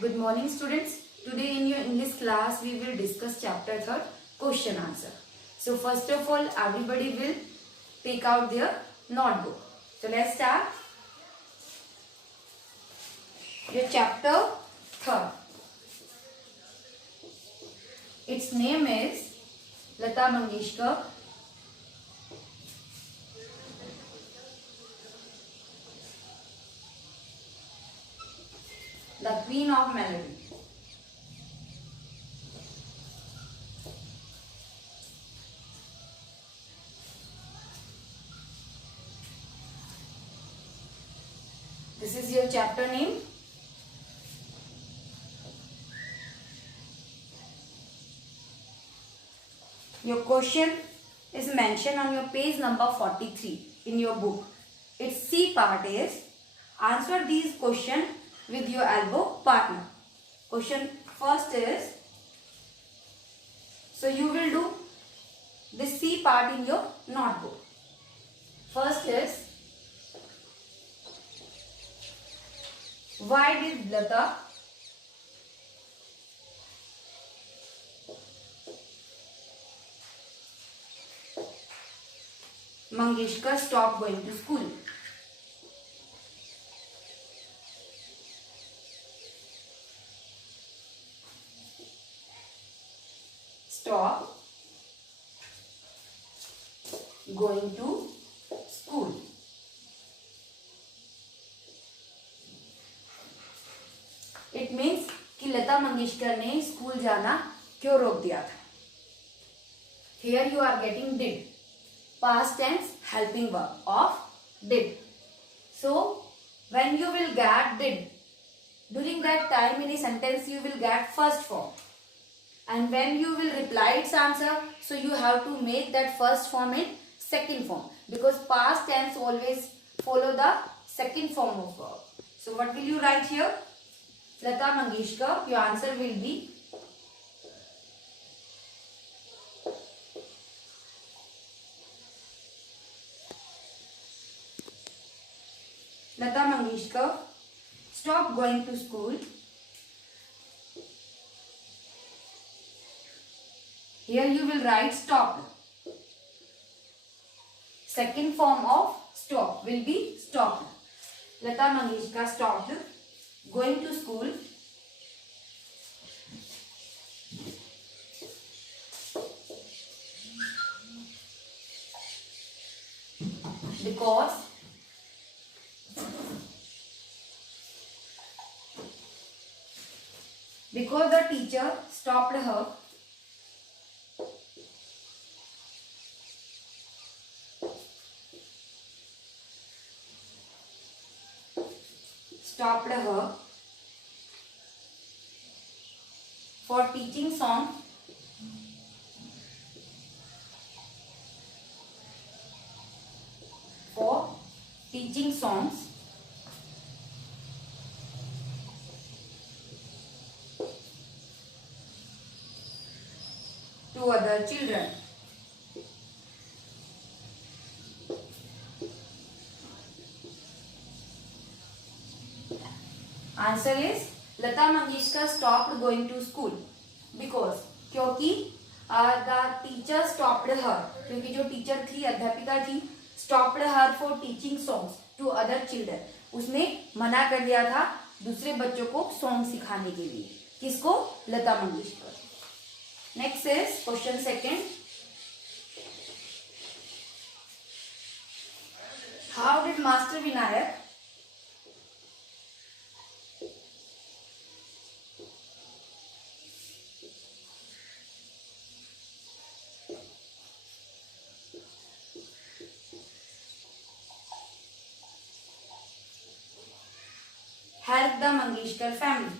Good morning students. Today in your English class we will discuss chapter 3 question answer. So first of all everybody will take out their notebook. So let's start. Your chapter 3. Its name is Lata Mangeshkar. The Queen of Melody. This is your chapter name. Your question is mentioned on your page number 43 in your book. Its C part is answer these questions with your elbow partner. Question first is, so you will do this C part in your notebook. First is, why did Lata Mangeshkar stop going to school? Stop going to school. It means कि लता मंगेशकर ने school जाना क्यों रोक दिया था. Here you are getting did, past tense helping verb of did. So when you will get did, during that time in a sentence you will get first form, and when you will reply its answer, so you have to make that first form in second form, because past tense always follow the second form of verb. So what will you write here? Lata Mangeshkar. Your answer will be Lata Mangeshkar stop going to school. Here you will write stopped. Second form of stop will be stopped. Lata Mangeshkar stopped going to school because the teacher stopped her for teaching songs to other children. Answer is Lata Mangeshkar stopped going to school because क्योंकि the teacher stopped her, क्योंकि जो teacher थी, अध्यापिका थी, stopped her for teaching songs to other children. उसने मना कर दिया था दूसरे बच्चों को सॉन्ग सिखाने के लिए. किसको? Lata Mangeshkar. Next is question second. How did Master Vinayak help the Mangeshkar family?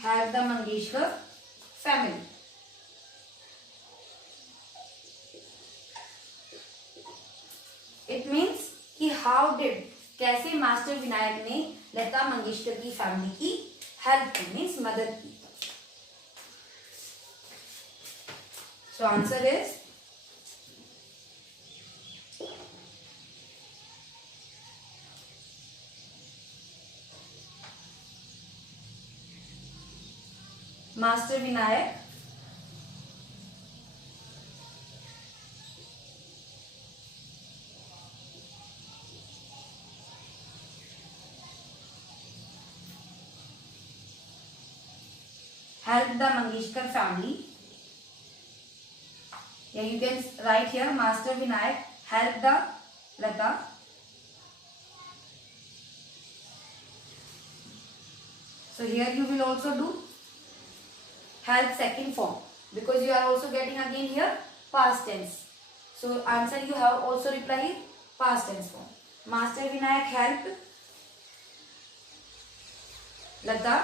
Help the Mangeshkar family. It means कि how did, कैसे मास्टर विनायक ने लता मंगेशकर की फैमिली की हेल्प की, मीन्स मदद की. So answer is master Vinayak helped the Mangeshkar family. Yeah, you can write here Master Vinayak helped the Lata. So here you will also do help second form because you are also getting again here past tense. So answer you have also replied past tense form. Master Vinayak helped Lata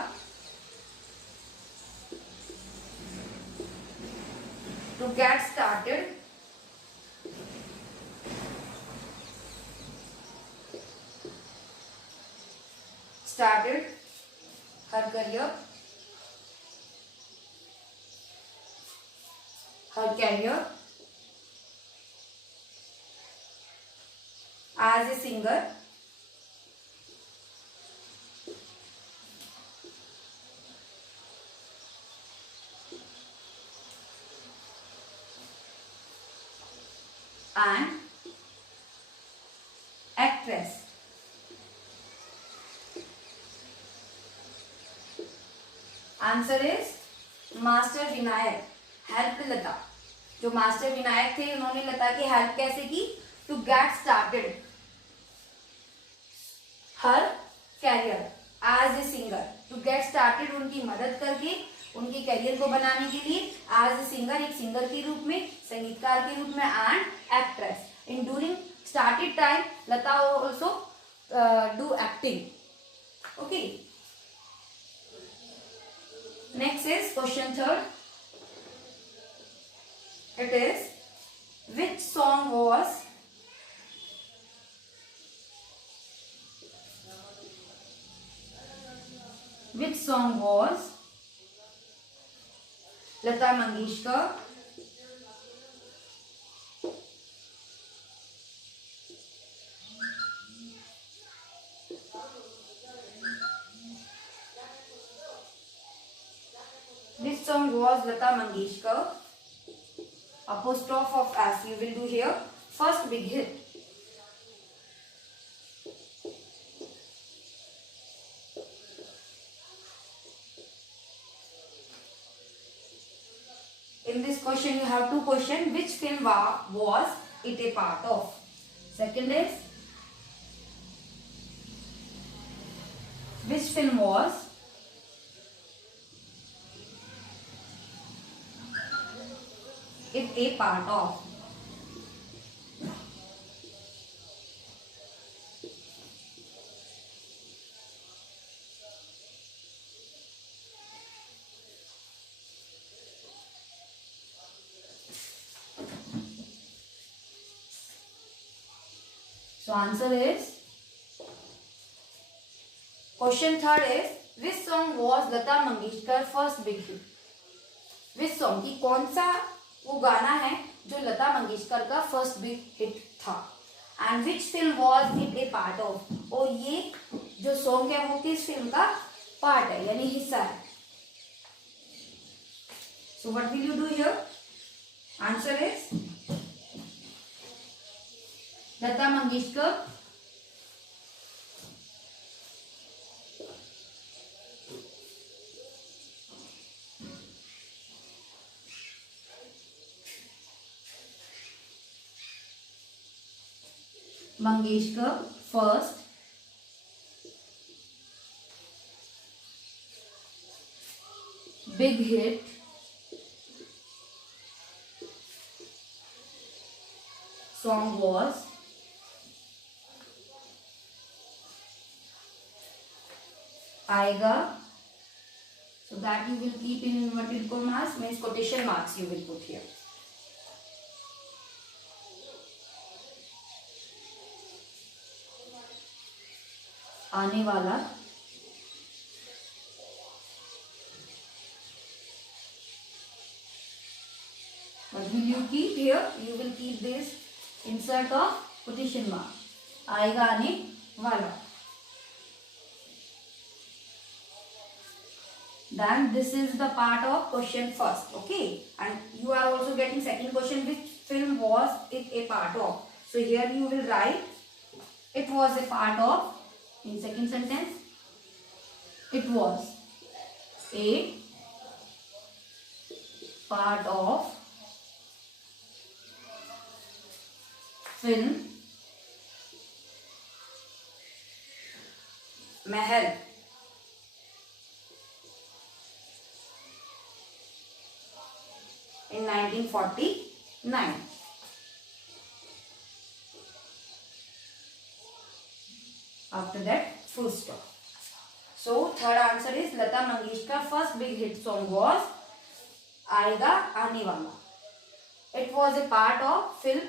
to get started her career as a singer and actress. Answer is Master Vinayak help Lata. जो Master Vinayak थे उन्होंने लता की help कैसे की? To get started her career as a singer. To get started उनकी मदद करके उनके कैरियर को बनाने के लिए एज ए सिंगर, एक सिंगर के रूप में, संगीतकार के रूप में, and actress. In during started time Lata also do acting. Okay. Next is question third. It is which song was Lata Mangeshkar Lata Mangeshkar apostrophe of S you will do here first big hit. In this question you have two questions. Which film was it a part of? Second is which film was it a part of? So answer is question third is which song was Lata Mangeshkar first big hit? Which song की कौन सा वो गाना है जो लता मंगेशकर का first big hit था. And which film was it A part of. और ये जो सॉन्ग है वो किस फिल्म का पार्ट है यानी हिस्सा है. So what will you do here? Answer is Lata Mangeshkar first big hit song was Aayega. So that you will keep in inverted commas, means quotation marks you will put here. आने वाला what will you keep here? You will keep this insert of quotation mark. आएगा आने वाला. then this is the part of question first. Okay, and you are also getting second question, which film was it a part of. So here you will write it was a part of. In second sentence, it was a part of film Mahal in 1949. After that, full stop. So third answer is Lata Mangeshkar first big hit song was आएगा आने वाला. It was a part of film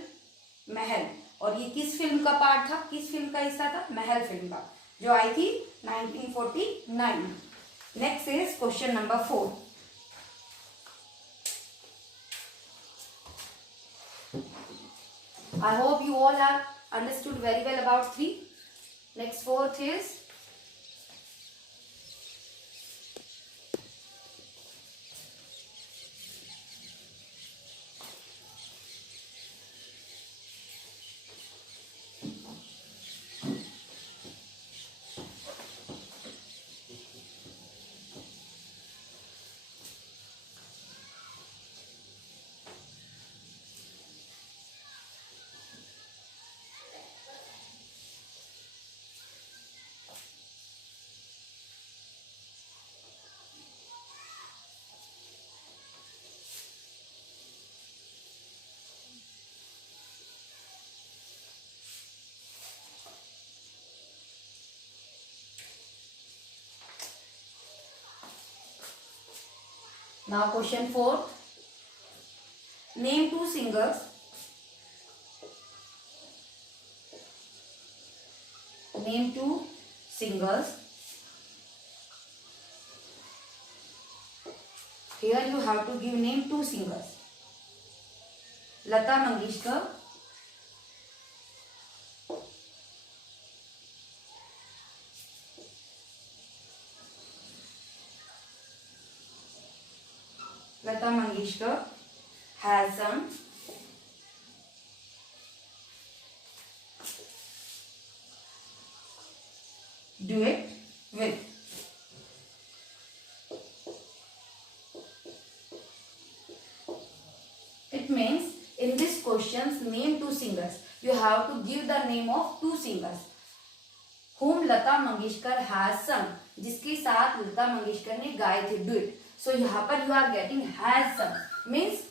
महल. और ये किस film का part था, किस film का हिस्सा था? महल फिल्म का, जो आई थी 1949. Next is question number 4. I hope you all have understood very well about 3. Next, fourth is now question 4. Name 2 singers. Name 2 singers. Here you have to give name 2 singers. Lata Mangeshkar, Lata Mangeshkar has sung duet with. It means in this questions name 2 singers. You have to give the name of 2 singers whom Lata Mangeshkar has sung, जिसके साथ लता मंगेशकर ने गाए थे duet. So यहाँ पर you are getting has sung means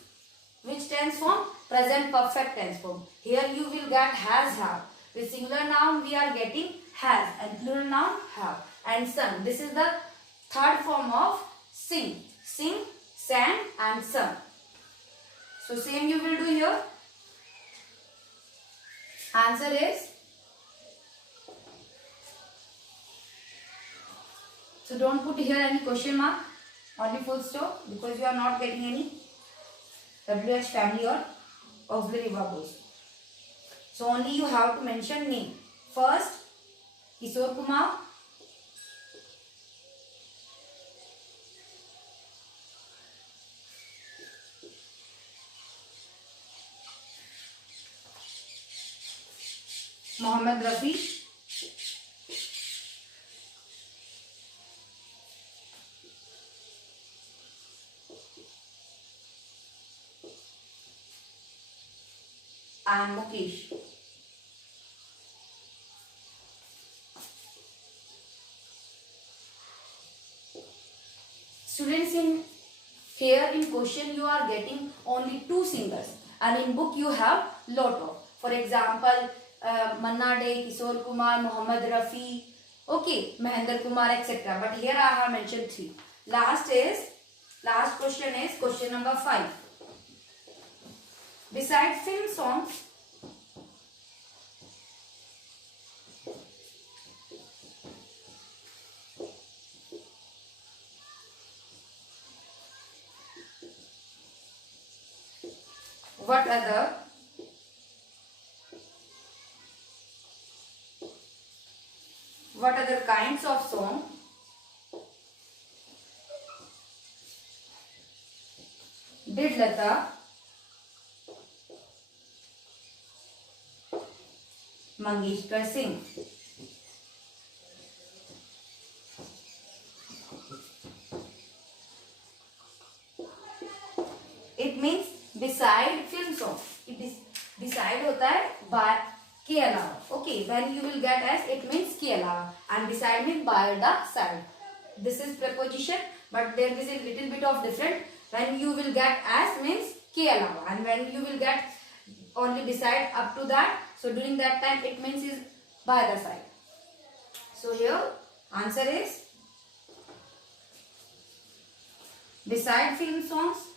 which tense form? Present perfect tense form. Here you will get has have. With singular noun we are getting has and plural noun have. And sung, this is the third form of sing. Sing, sang and sung. So same you will do here. Answer is, so don't put here any question mark, only full stop, because you are not getting any WH family or auxiliary verbs. So only you have to mention name. First, Kishore Kumar. Mohammed Rafi. And Mukesh. Students, in here in question you are getting only 2 singers and in book you have lot of. For example, Manna Dey, Kishore Kumar, Mohammed Rafi, okay, Mahendra Kumar, etc. But here I have mentioned 3. Last question is question number 5. Besides film songs, what other kinds of song Did Lata Mangeshkar sing? It means beside film song. It is beside होता है by के अलावा. Okay, when you will get as it means के अलावा, and beside means by the side. This is preposition, but there is a little bit of different. When you will get as means के अलावा, and when you will get only beside up to that, so during that time it means is by the side. So here answer is beside film songs.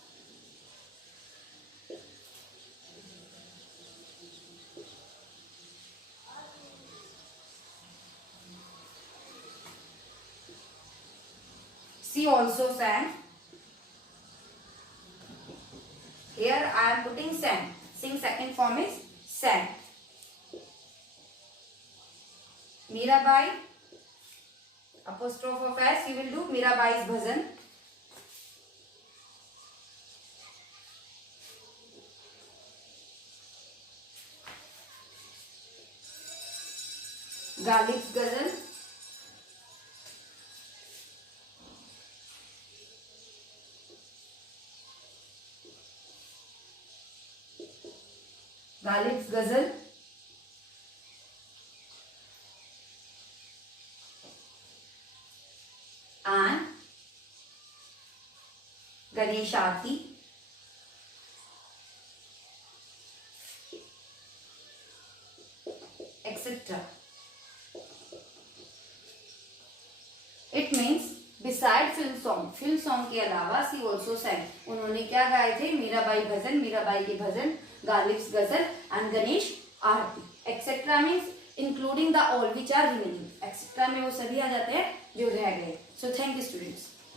She also sang. Here I am putting sang. Sing second form is sang. Mirabai, apostrophe of S, you will do Mirabai's bhajan. Ghalib's ghazal. Ghalib's ghazal. And Ganesh Aarti. Etc. It means beside film song के अलावा सी also sang. उन्होंने क्या गाए थे? मीराबाई भजन, मीराबाई के bhajan, Ghalib's ghazal and Ganesh aarti. Etcetera means including the all which are remaining. Etcetera में वो सभी आ जाते हैं जो रह गए. So thank you students.